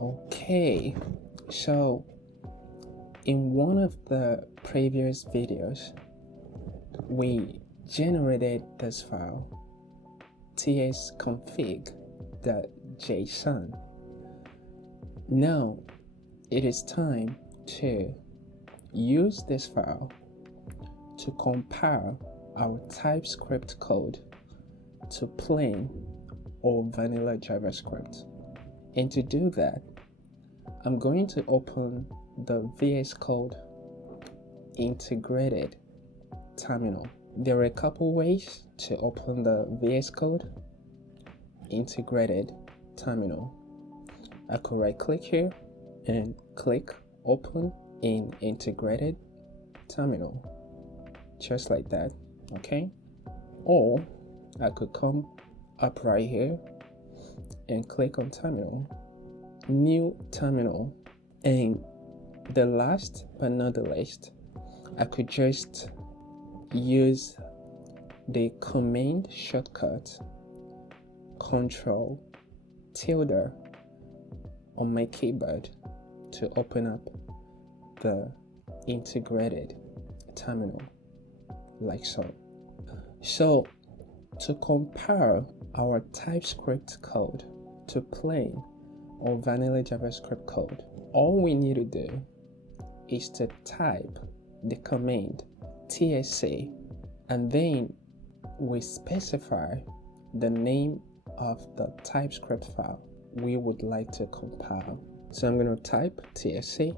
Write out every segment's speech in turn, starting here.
Okay, so in one of the previous videos, we generated this file, tsconfig.json. Now it is time to use this file to compile our TypeScript code to plain or vanilla JavaScript. And to do that, I'm going to open the VS Code integrated terminal. There are a couple ways to open the VS Code integrated terminal. I could right click here and click open in integrated terminal, just like that, okay? Or I could come up right here and click on terminal, new terminal, and the last but not the least, I could just use the command shortcut Control tilde on my keyboard to open up the integrated terminal, like so. So to compare our TypeScript code to plain or vanilla JavaScript code, all we need to do is to type the command tsc, and then we specify the name of the TypeScript file we would like to compile. So I'm going to type tsc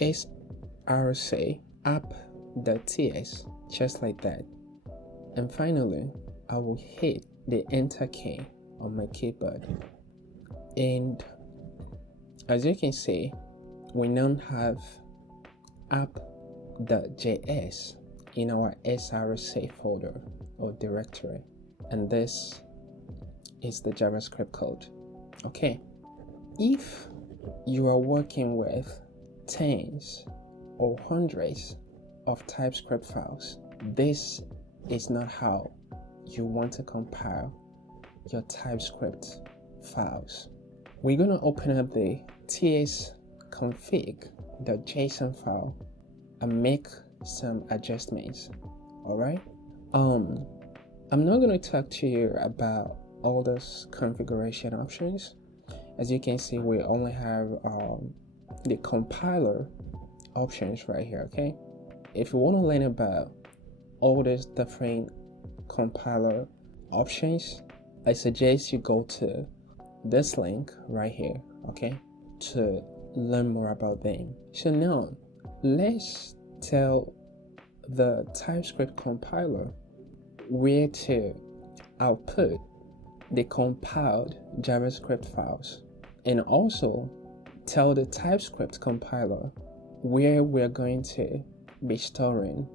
src app.ts, just like that. And finally, I will hit the enter key on my keyboard. And as you can see, we now have app.js in our src folder or directory. And this is the JavaScript code. Okay, if you are working with tens or hundreds of TypeScript files, this is not how you want to compile your TypeScript files. We're going to open up the tsconfig.json file and make some adjustments. All right. I'm not going to talk to you about all those configuration options. As you can see, we only have the compiler options right here. Okay. If you want to learn about all these different compiler options, I suggest you go to this link right here, okay, to learn more about them. So now let's tell the TypeScript compiler where to output the compiled JavaScript files, and also tell the TypeScript compiler where we're going to be storing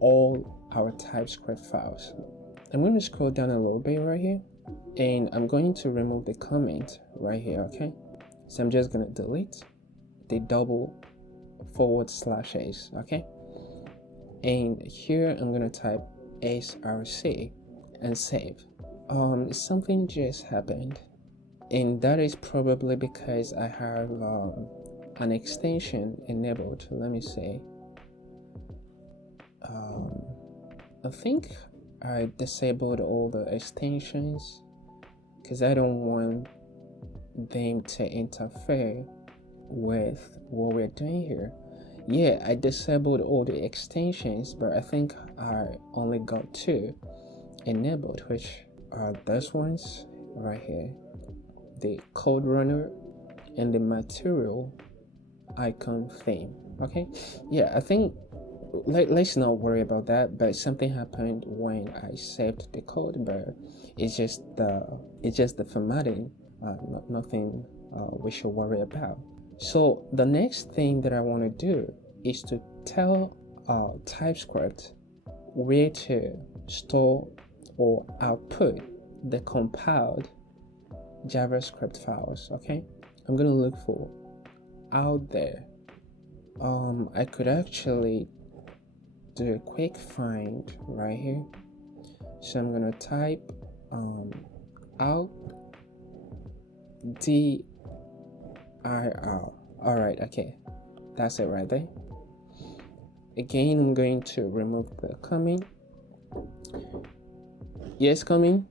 all our TypeScript files. I'm going to scroll down a little bit right here, and I'm going to remove the comment right here, okay? So I'm just going to delete the /s, okay? And here I'm going to type src and save. Something just happened, and that is probably because I have an extension enabled. Let me see. I think I disabled all the extensions because I don't want them to interfere with what we're doing here. Yeah, I disabled all the extensions, but I think I only got 2 enabled, which are these ones right here, the code runner and the material icon theme. Okay, yeah, I think let's not worry about that, but something happened when I saved the code, but it's just the formatting, nothing we should worry about. So the next thing that I want to do is to tell TypeScript where to store or output the compiled JavaScript files. Okay, I'm gonna look for out there. I could actually do a quick find right here. So I'm gonna type out IR. All right, okay, that's it right there. Again, I'm going to remove the coming. Yes, coming.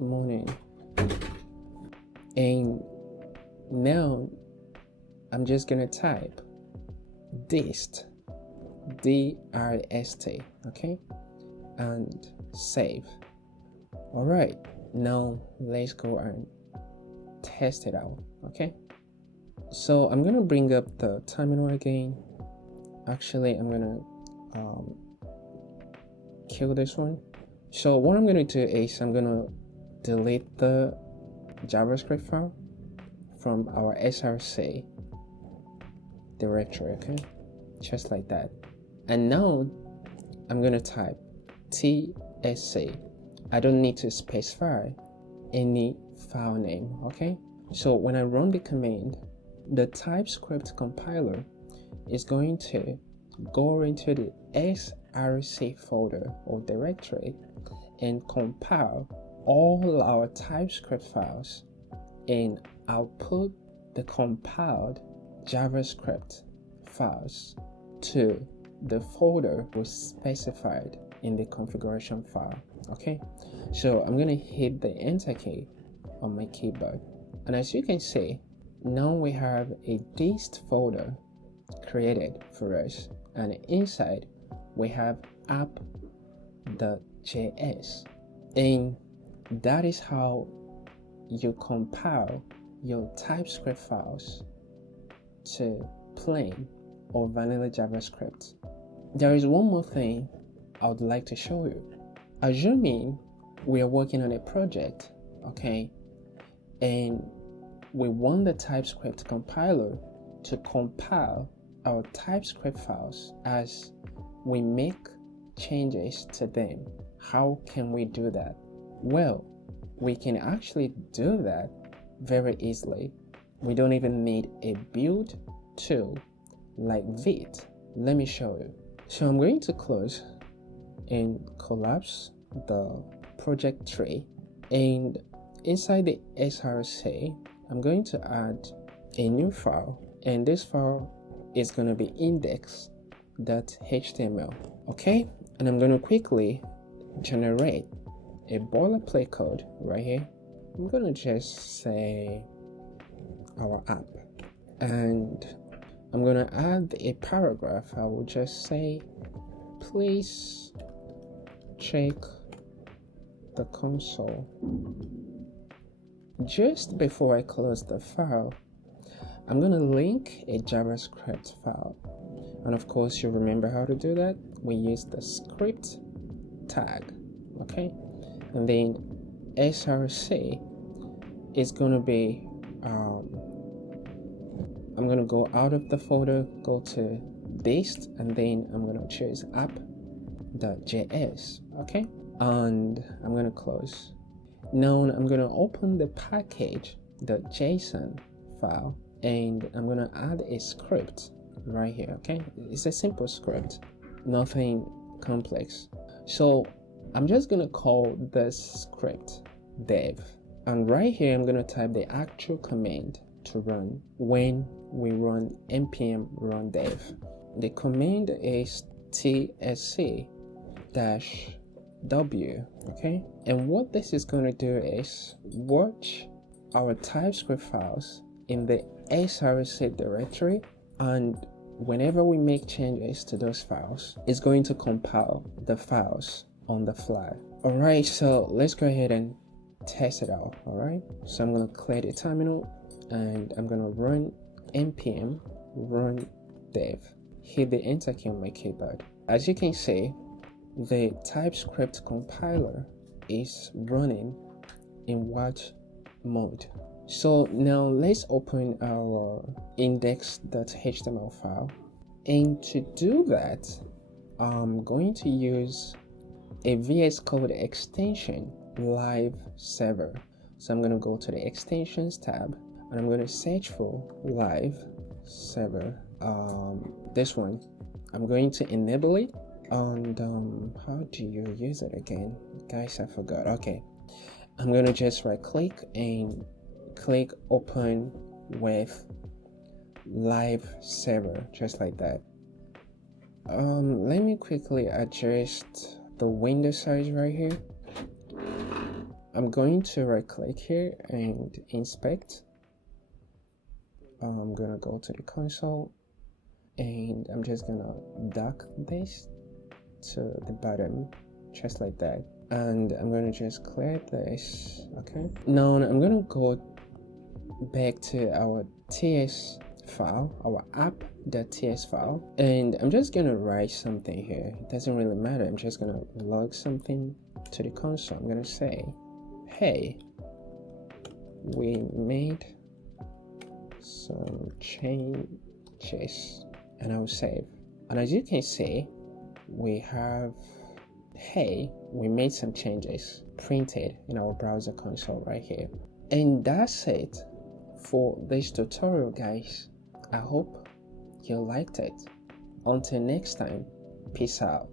Morning. And now I'm just gonna type dist, DIST, okay, and save. All right, now let's go and test it out. Okay, so I'm gonna bring up the terminal again. Actually, I'm gonna kill this one. So what I'm gonna do is I'm gonna delete the JavaScript file from our src directory, okay, just like that. And now I'm gonna type tsc. I don't need to specify any file name, okay? So when I run the command, the TypeScript compiler is going to go into the src folder or directory and compile all our TypeScript files and output the compiled JavaScript files to the folder was specified in the configuration file. Okay, so I'm gonna hit the enter key on my keyboard, and as you can see, now we have a dist folder created for us, and inside we have app.js, and that is how you compile your TypeScript files to plain or vanilla JavaScript. There is one more thing I would like to show you. Assuming we are working on a project, okay, and we want the TypeScript compiler to compile our TypeScript files as we make changes to them. How can we do that? Well, we can actually do that very easily. We don't even need a build tool like Vite. Let me show you. So I'm going to close and collapse the project tree, and inside the src I'm going to add a new file, and this file is going to be index.html. okay, and I'm going to quickly generate a boilerplate code right here. I'm going to just say our app, and I'm going to add a paragraph. I will just say, please check the console. Just before I close the file, I'm going to link a JavaScript file, and of course you remember how to do that. We use the script tag, okay, and then src is going to be I'm going to go out of the folder, go to dist, and then I'm going to choose app.js, okay, and I'm going to close. Now I'm going to open the package.json file, and I'm going to add a script right here, okay. It's a simple script, nothing complex. So I'm just going to call this script dev, and right here I'm going to type the actual command to run when we run npm run dev. The command is tsc-w, okay, and what this is going to do is watch our TypeScript files in the src directory, and whenever we make changes to those files, it's going to compile the files on the fly. All right, so let's go ahead and test it out. All right, so I'm going to clear the terminal, and I'm going to run npm run dev, hit the enter key on my keyboard. As you can see, the TypeScript compiler is running in watch mode. So now let's open our index.html file, and to do that I'm going to use a VS Code extension live server. So I'm going to go to the extensions tab, and I'm going to search for live server, this one. I'm going to enable it, and how do you use it again, guys? I forgot. Okay, I'm going to just right click and click open with live server, just like that. Let me quickly adjust the window size right here. I'm going to right click here and inspect. I'm gonna go to the console and I'm just gonna dock this to the bottom, just like that. And I'm gonna just clear this. Okay, now I'm gonna go back to our TS file, our app.ts file, and I'm just gonna write something here. It doesn't really matter. I'm just gonna log something to the console. I'm gonna say, hey, we made some changes, and I'll save. And as you can see, we have, hey, we made some changes printed in our browser console right here. And that's it for this tutorial, guys. I hope you liked it. Until next time, peace out.